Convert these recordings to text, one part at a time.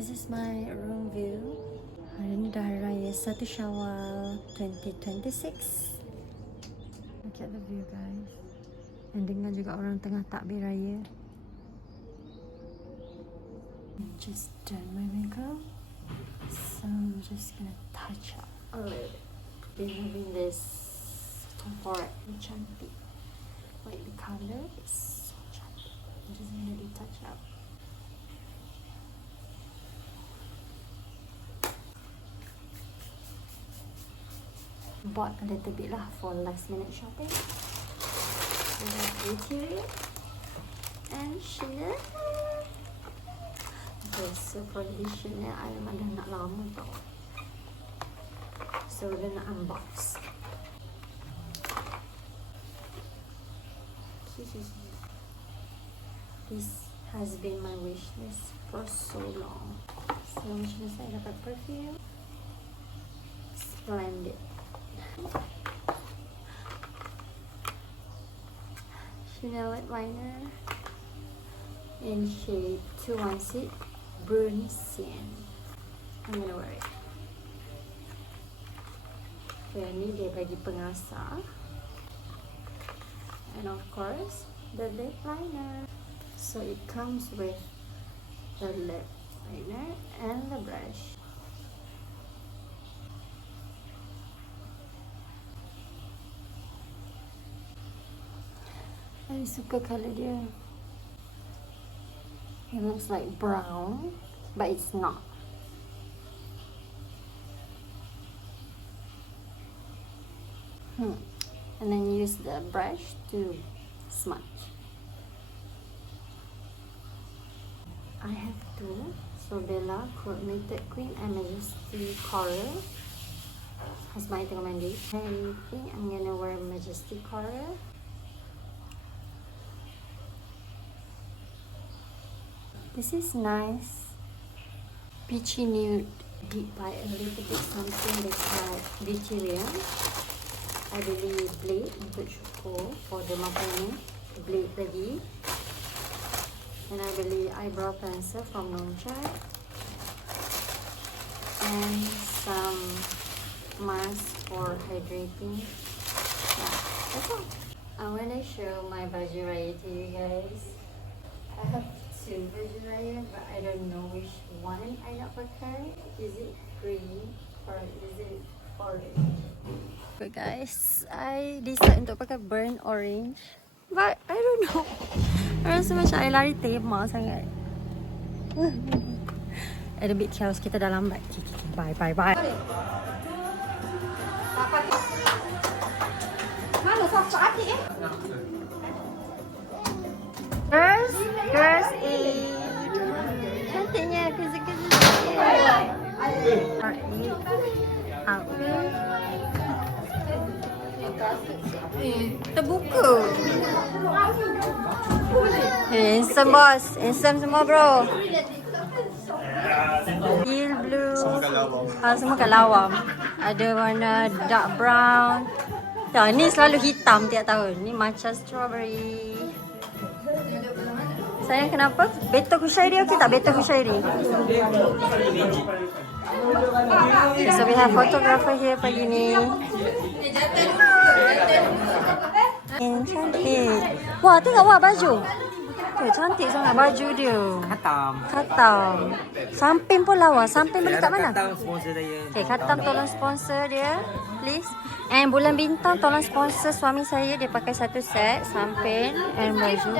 This is my room view. Hari ni dah hari raya 1 Syawal 2026. Look at the view, guys. Dan dengar juga orang tengah takbir raya. Just done my makeup. So I'm just gonna touch up a little bit. Been having this Tom Ford cantik. Like the color is so cantik. I'm just gonna do touch up. Bought a little bit lah for last minute shopping. So that's Beauty and Chanel. Okay, so for this Chanel, I dah nak lama tau. So we're gonna unbox. This has been my wish list for so long. So macam mana saya dapat perfume? Splendid. Chanel lip liner in shade 216 Brune Cyan. I'm gonna wear it. Okay, ni dia bagi pengasah. And of course, the lip liner. So it comes with the lip liner and the brush. I suka color dia. It looks like brown, but it's not. And then use the brush to smudge. I have two. So Bella Coordinated Queen and Majesty Coral has my recommendation. I think I'm gonna wear Majesty Coral. This is nice. Peachy nude. Deep by a little bit something that's like Deuterium. I beli blade untuk cukur for the mata ni. Blade lagi. And I beli eyebrow pencil from Nongchai. And some mask for hydrating. Yeah, that's all. I want to show my baju raya to you guys. I have two baju raya, but I don't know which one I nak pakai. Is it green or is it orange? But guys, I decide untuk pakai burnt orange, but I don't know. I rasa macam I lari tema sangat. A bit chaos, kita dah lambat. Bye. Girls eat. Cantiknya, kecil-kecil. Terbuka. Handsome boss. Handsome semua bro. Pale blue. Semua kat lawam. Ada warna dark brown. Ni selalu hitam tiap tahun. Ni matcha strawberry. Sayang kenapa? Beto Kushairi okey tak? Beto Kushairi. Okay, so we have photographer here pagi ni. Cantik. Wah, tengok baju. Cantik sangat baju dia. Khatam. Samping pun lawa. Samping beli kat mana? Khatam sponsor saya. Okay, Khatam tolong sponsor dia, please. And Bulan Bintang tolong sponsor suami saya. Dia pakai satu set samping and baju.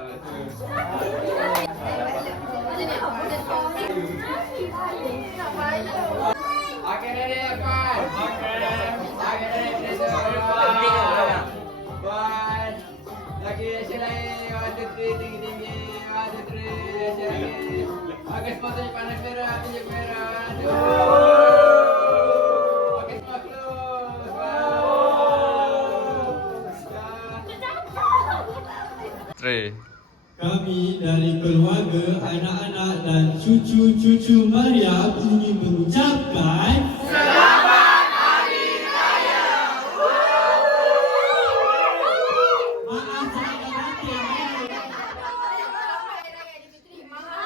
Okay, ready, Evan? Okay, ready, one. Lagi, Asia lagi. 1, 2, 3, tinggi-tinggi. 1, 2, 3, Asia lagi. Okey, semua tunjuk pandang merah, tunjuk merah. Okey, semua close. Three. Kami dari keluarga, anak-anak dan cucu-cucu Maria ingin mengucapkan Selamat Hari Raya! Maaf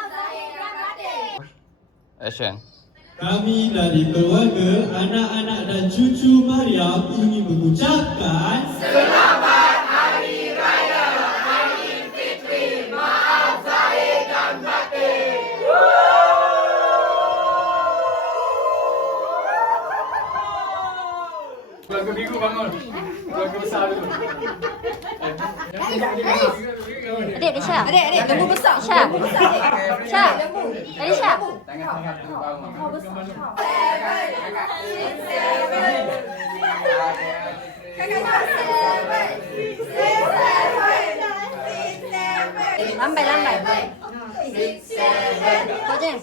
saya batin. Action. Kami dari keluarga, anak-anak dan cucu Maria ingin mengucapkan Selamat Hari Raya! Keluarga biru bangun. Keluarga besar dulu. Adik, Syah. Adik, lembu besar. Syah. Syah. Adik, Syah. Tangan tu bangun. Lambai. Kau je.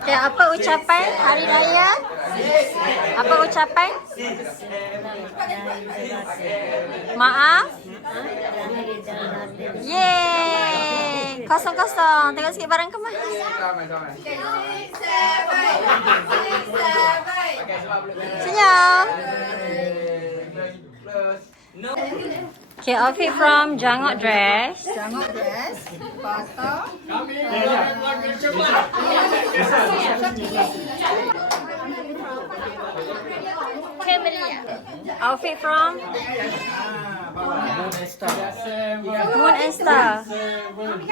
Okay, apa ucapan hari raya? Apa ucapan? Maaf. Yeay. Kosong. Tengok sikit barang kemas. Senyum. Okay, outfit from Jangok Dress. Patah. Kami keluarga cepat. Outfit from Moon and Star.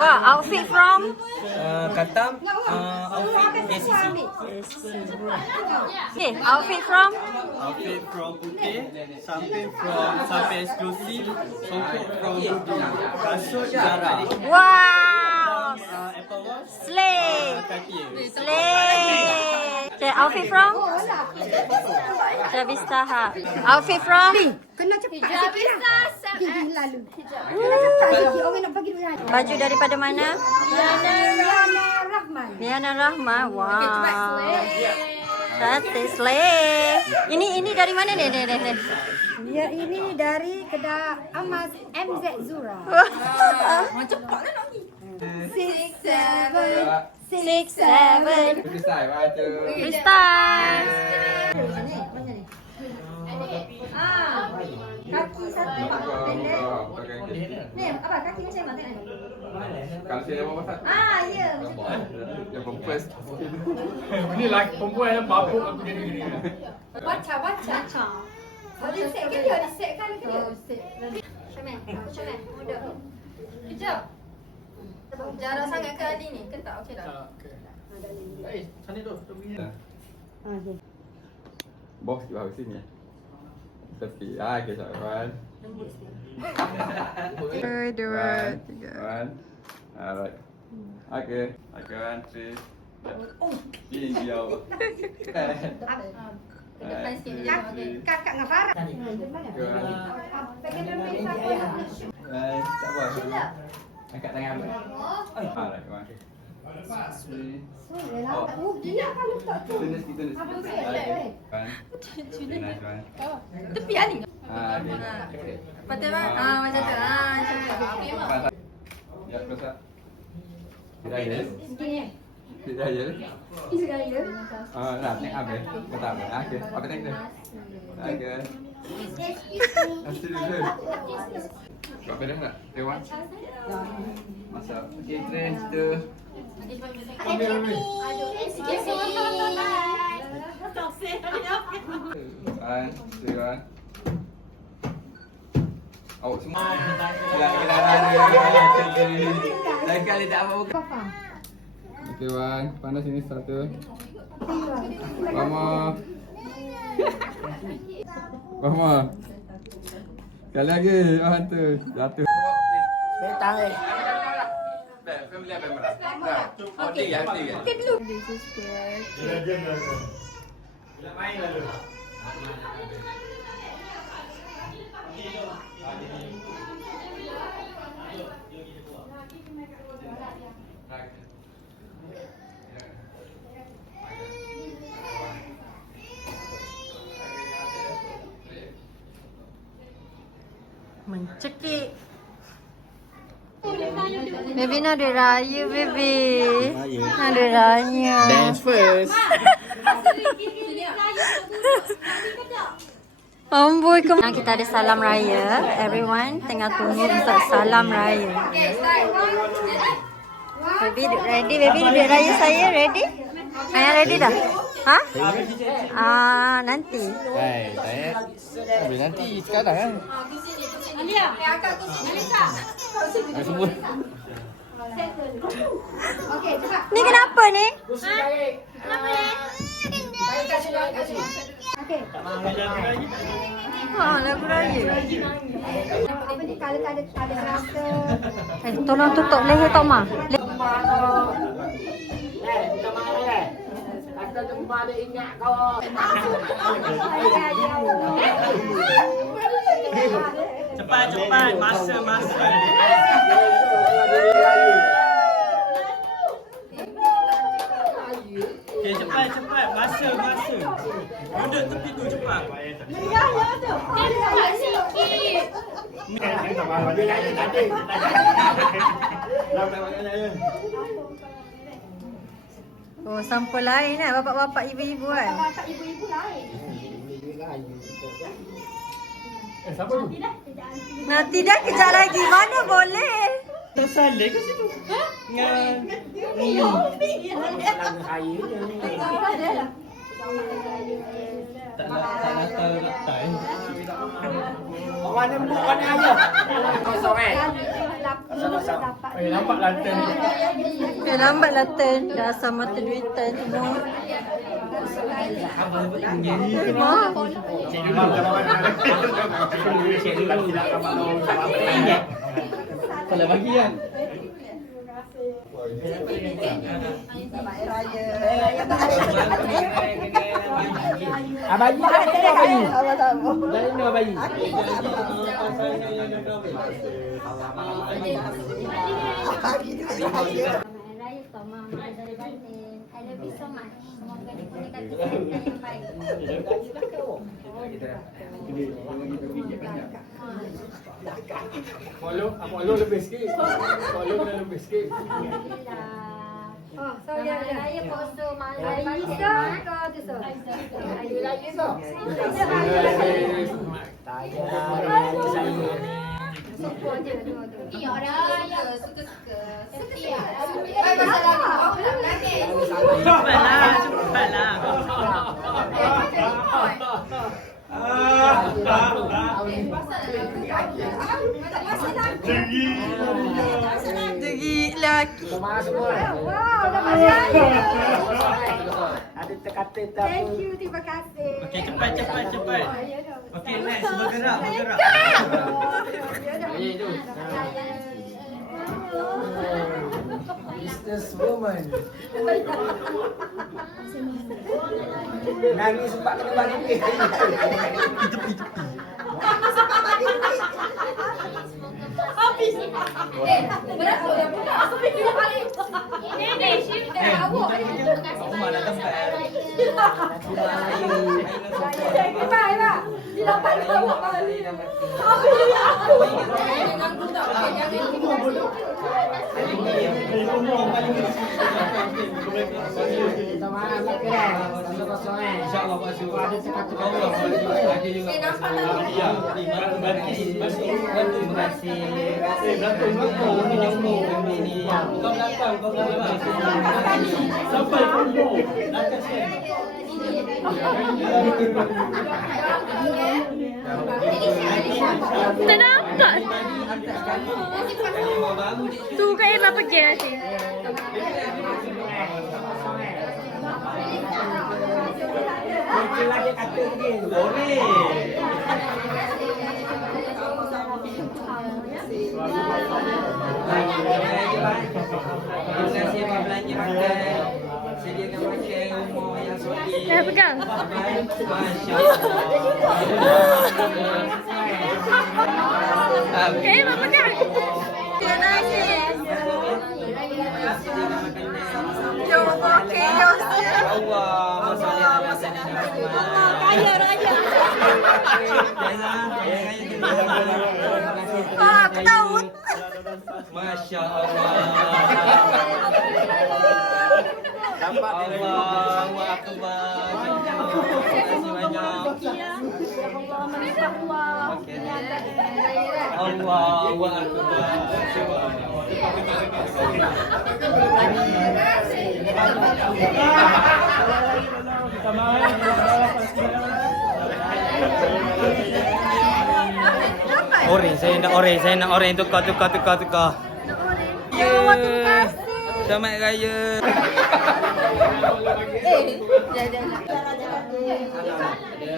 Wow, outfit from Katam, outfit ACC. Okay, outfit from Outfit from Putih, sampai eksklusif, something from Budi, kasut Zara, wow, Apple Watch, slay. Cartier. Okay, outfit from Javista Hub. Outfit from Kena cepat sikit lah. Gigi lalu. Kena cepat sikit. Orang nak bagi duit. baju daripada mana? Liana Rahman. Liana Rahma. Wow. Cantik slay. Ini dari mana ni? Dia ini dari kedai Amas MZ Zura. Six, seven. Freestyle, 1, 2. Freestyle. Kaki satu. Ni apa kaki macam mana? Kalau saya bawa satu. Ya. Yang first. Ini laki perempuan yang babuk aku gini. Baca. Dia set ke dia? Dia set kan ke dia? Comel. Muda. Kejap. Jarak sangat ke Adi ni? Ke tak? Okey dah. Sana tu. Bos di bawah sini. Tepi. Okay, Syafwan. Dua, One. Alright. Okay. 1, 2, 3. Tinggi awak. Depan sikit je. Kakak dengan Farah. Tak apa. Angkat tangan apa? Alright, one. Dia kan letak tu. Tulis sikit. Okay. One. Nice one. Tepi Ali. Okay. Betul tak? Macam tu. Macam tu. Ya, terus tak? Tidak ada. Begini. Tidak ada. Ini gaya. Nak tengok apa? Betul. Okay. Apa tengok? Okay. Nanti dulu. Apa dah nak? Dewan? Masak. Okay, 3, 2. One, two, one. Awak semua. Lain kali tak apa-apa. Okay, one. Panas ini satu. Mama. Sekali lagi. Oh, tu. Satu. Tarik. Baik, family apa yang merah? Okey, hati kan? Okey dulu. Mencekik. Baby nak ada raya, baby. Ada raya. Dance first. Amboi ke. Kita ada salam raya. Everyone tengah tunggu untuk salam raya. Okay, start. Baby ready? Baby duduk raya saya ready? Ayah ready dah? Ha? Nanti. Hai, saya. Boleh nanti sekarang kan. Akak tu sini kak. Semua. Okey, cepat. Ni kenapa ni? Okey. Lagu raya. Apa ni kalau ada rasa. Tolong tutup leher Tok Ma. Cepat, masa. Okay, cepat, masa. Duduk tepi tu cepat. Oh, sampul lain kan? Bapak-bapak, ibu-ibu kan? Bapak ibu-ibu lain. Siapa tu? Nanti dah kejap lagi. Mana boleh? Tersalih ke situ? Dengan tak nak Mana bukan aja. Kosong Nampak lantern ni. Lambat lah turn. Dah sama terduitan semua. Kalau bagi kan. Abayi dah tak abayi. Dari mana abayi? Raya Tok Ma, dari batin. I love you so much. Semoga dikurniakan kesihatan yang baik. Follow lebih sikit. Follow kena lebih sikit. Oh, so ya. Raya poso malam Ayu batin. kau tu so. Ayu lagi tu. Support je tu. Iya raya. Suka-suka. Setia. Cepatlah. Degi laki. Semua semua. Wow, dah masuk. Ada terkata Thank you, terima kasih. Okey, cepat. Okey, next. Bergerak. business woman. Nangis sebab kena bagi. Berat tu dah buka. Aku fikir balik. Ini shift awak ni. Rumah dah tempat. Bye bye. Di dapat awak balik. Aku jadi aku. Minta maaf lah kira. Kosong InsyaAllah Pak Syuk. Ada cakap-cakap. Allah ada juga. Ya, terima kasih. Kau belakang. Sampai kumpul. Ternampak tu kat Emma pergi nanti. Mungkin lagi kata begini. Boleh. Terima kasih Abang belanja makan. Sediakan makan rumah yang solid. Dah pegang. Masya Allah. Okay, Abang pegang. Terima kasih. Coba chaos dia. Allah, masalah Kaya raja. Aku tahu. Masya Allah. Allahu Akbar. Terima kasih banyak. Allahu Akbar. Orange, saya nak orange, tukar. Ya, selamat raya. Selamat raya.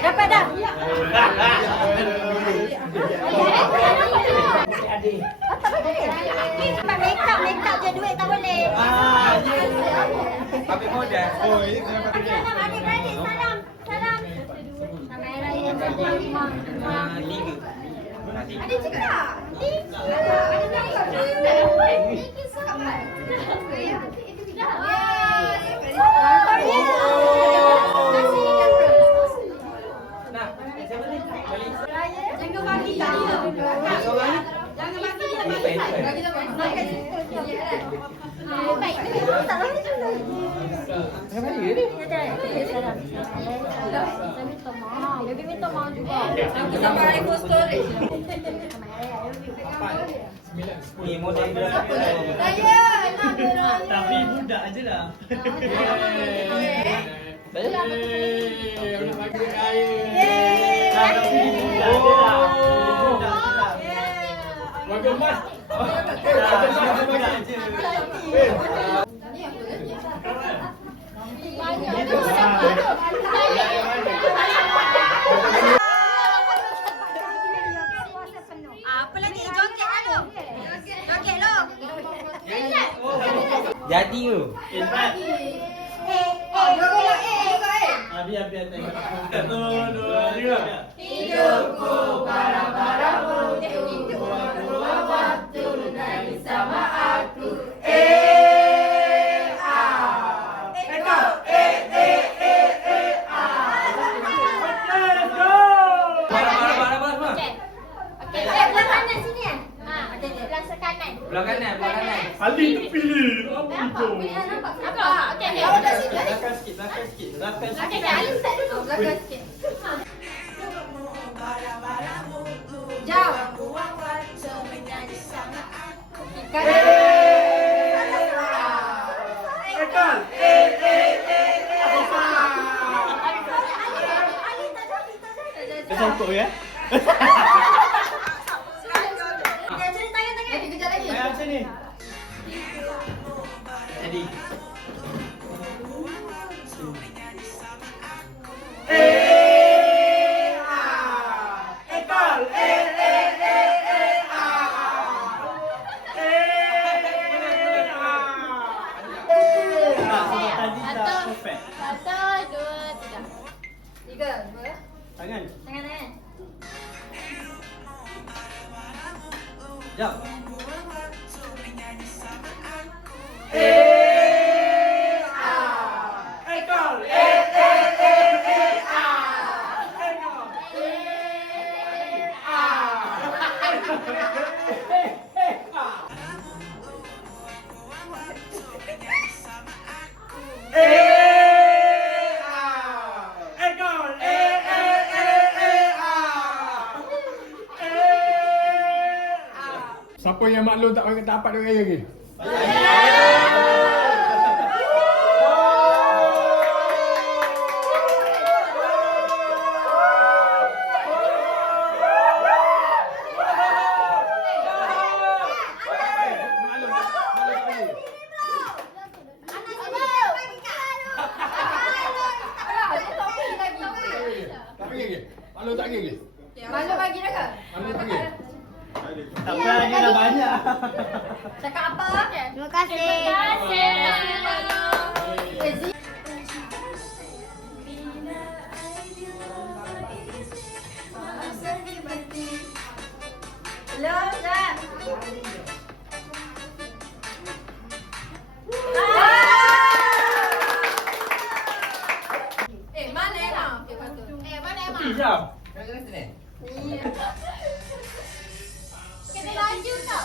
Dapat dah. Make up je duit tak boleh. Pakai modal. Oh, ini kenapa Adik salam. Selamat raya. Liga. Adik cakap tak? Jangan bagi dia. Jangan bagi dia. Bagi dia. Baik. Dia minta maaf juga. Kita balik post story. Ni modal dia. Raya, nak raya. Tapi budak aje dah. Warga emas. Apa lagi? Joget lu. Joget lu. Jadi tu. Biar tengok. Hidupku para-paramu, hidupku waktu nari sama aku. Belah kanan sini eh? Belah kanan. Belah kanan. Ali terpilih. Apa itu? Nampak? Okey. Awak kat sini. Belakang sikit. Okey, Ali start dulu. Belakang sikit. Jauh. Sangkut ya. Tangan-tangan. Kejap lagi. Macam ni. Jadi. Tangan. Tangan eh. Jap. Siapa yang maklum tak pakai tapak dia lagi? Tak bagi lagi? Maklum tak lagi? Malu bagi dah ke? Maklum tak lagi? Tak pernah dia dah banyak. Cakap apa? Terima kasih. Hello, Zat. Mana Emma? Mana Emma? Hijau. Kita laju tau.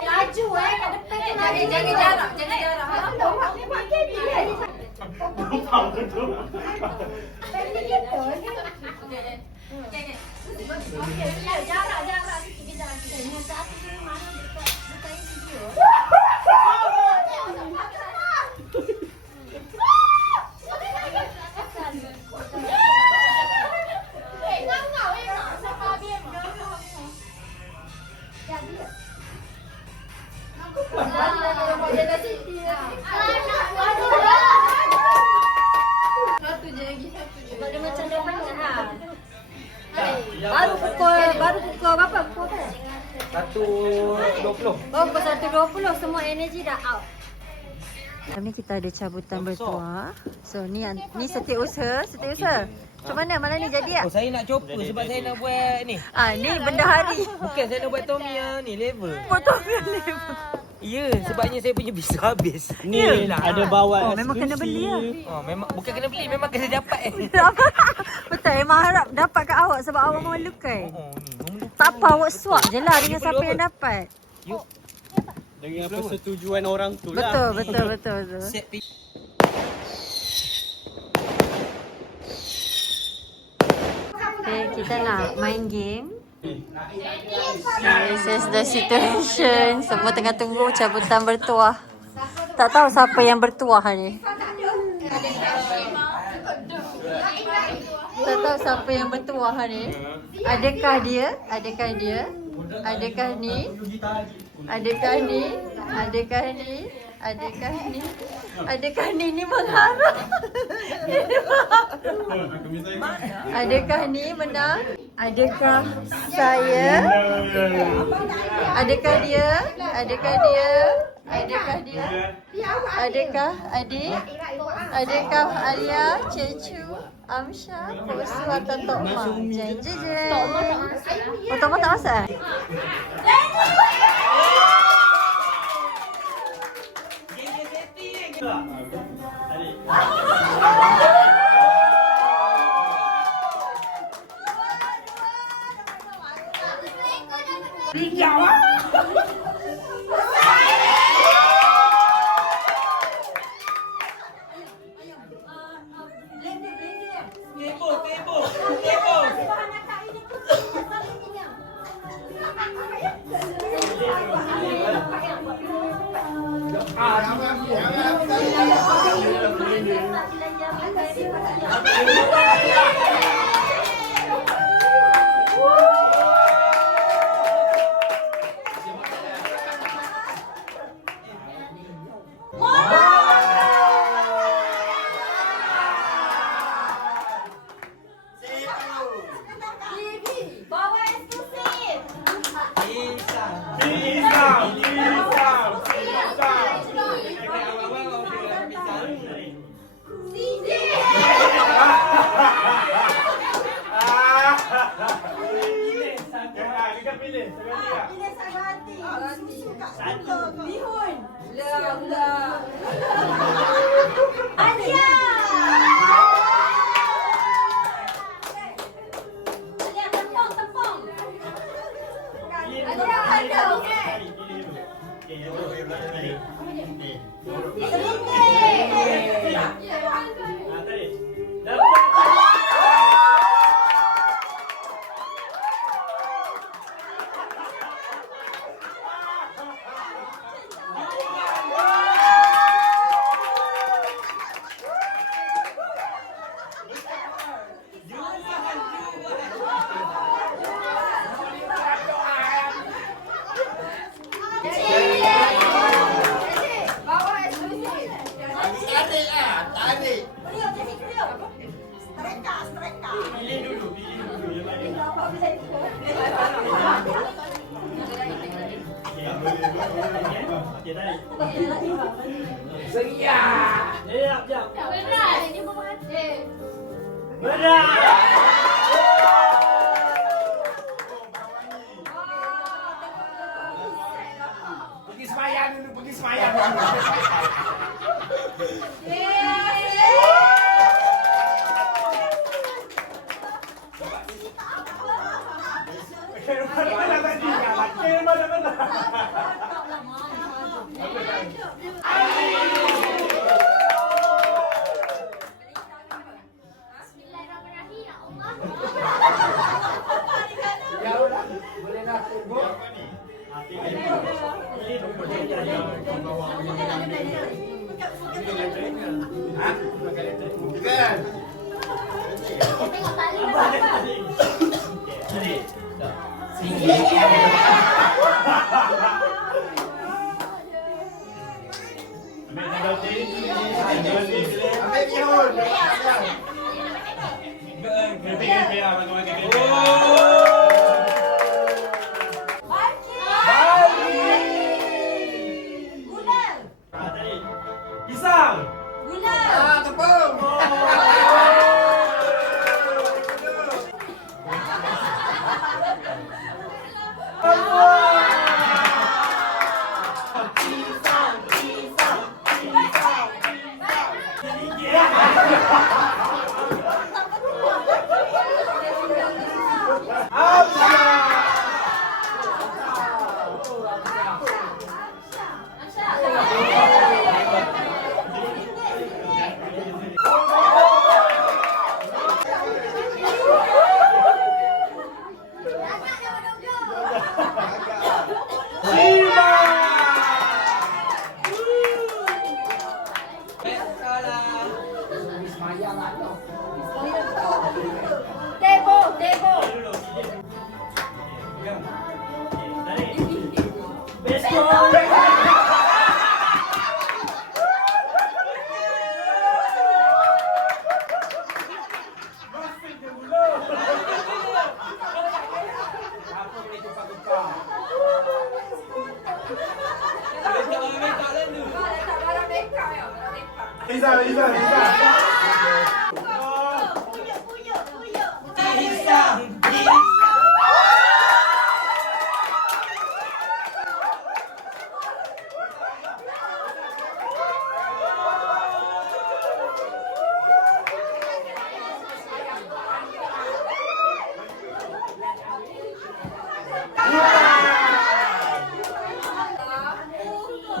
Laju kat depan tu. Jaga jarak, jaga jarak. Jarak sikit kita. Dengan satu mana dekat video. Baru pukul berapa? Pukul berapa? 1.20. Oh, pukul 1.20 semua energi dah out. Kami kita ada cabutan bertuah. So ni setiausaha. Macam mana malam ni jadi tak? Oh, saya nak chopper sebab saya nak buat ni. Ni benda hari. Bukan saya nak buat Tom yang ni level. Potong level. Ya, sebabnya saya punya bisa habis. Ni ada bawa Memang kena beli lah. Oh, memang bukan kena beli, memang kena dapat. Betul, Emma harap dapat kat awak sebab awak memerlukan. Oh, ni. Tak apa, awak swap je lah dengan siapa yang dapat. Yuk. dengan persetujuan orang tu lah. Betul. Set Okay, kita nak main game. This is the situation. Semua tengah tunggu cabutan bertuah. Tak tahu siapa yang bertuah ni. Tak tahu siapa yang bertuah ni. Adakah dia? Adakah ni? Adakah ni? Ni mengharap. Adakah ni menang? Adakah saya? Adakah dia? Adakah adik? Adakah Alia, Cecu, Amsha, Kosu atau Tok Ma? Jeng. Oh, Tok Ma tak masuk? Kita pilih. Pilih Sagati. Susu kat Satu. Bihun. Dah. Alia. Alia tepung. Pilih dulu. Ada. Pilih dulu. Okey, yang tu tadi. Ni. Sedikit. Tadi. Dapat. Bawa eksklusif. Beliau jadi beliau. Streka. Pilih dulu. Pilih dulu. Yang mana? Okey, tadi. Jap. Berat. Dia berhati. Berat. Pergi semayang dulu, pergi semayang dulu. Mana tadi? Mana? Bismillahirrahmanirrahim. Ya Allah. Ya udah, boleh nak ibu. Pilih dulu. Bukan. Tengok tali. Tadi. Ambil tanggal T. Tanggal T. Ambil bihun. Keripik lah. Bagi keripik. Gula. Tadi. Pisang. Gula. Tepung. Semayang lah. Tebo. Dulu. Pegang. Tarik. Baseball. Apa boleh tukar-tukar? Kau letak barang makeup ya. Barang makeup. Liza.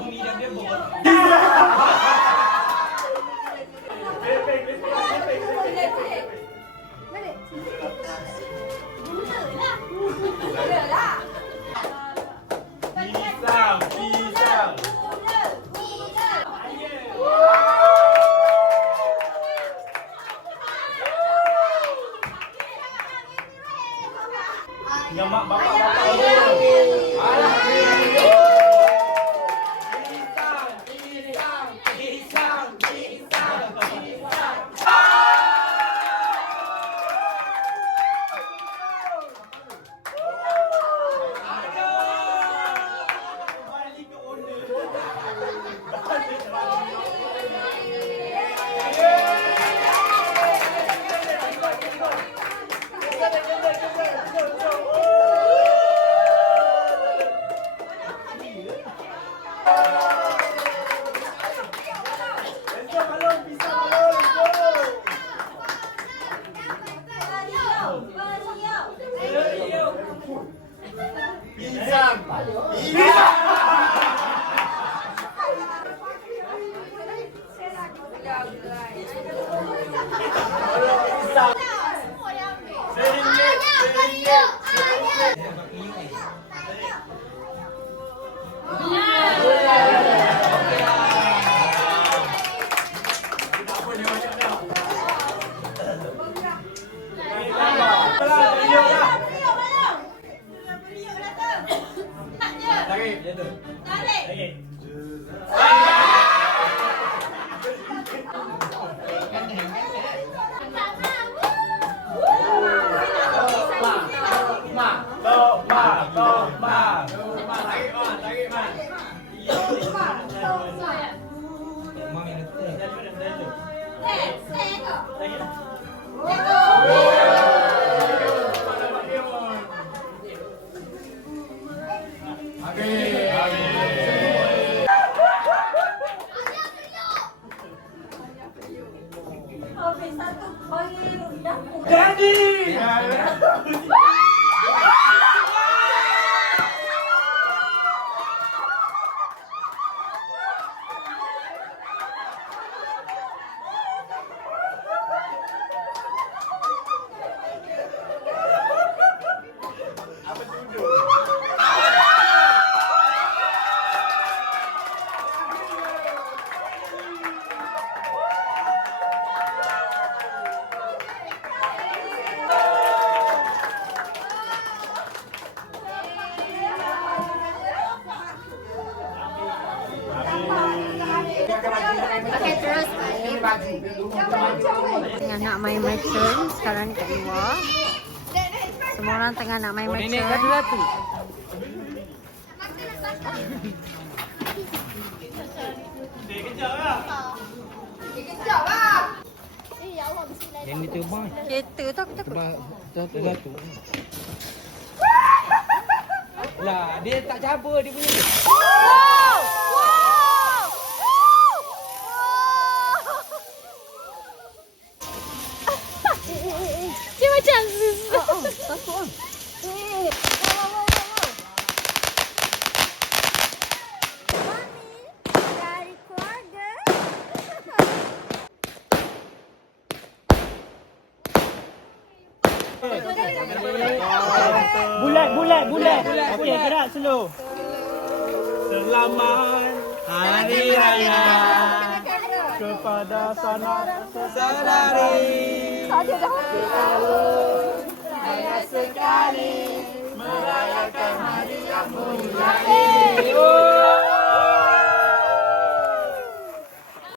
Bumi dah bebol. Gula lah. Pisang. Yang mak bapak. Okay, terus tengah nak main mercun sekarang kat luar. Semua orang tengah nak main mercun. Nenek satu-satu. Kejap lah. Yang ditebang. Kereta tu aku takut. Satu-satu. Lah, dia tak cabar dia punya. Dia macam susah. Takut ah. Dari keluarga. Bulat. Okey, gerak slow. Selamat Hari Raya kepada sanak saudari. Raya sekali merayakan hari yang mulia ini.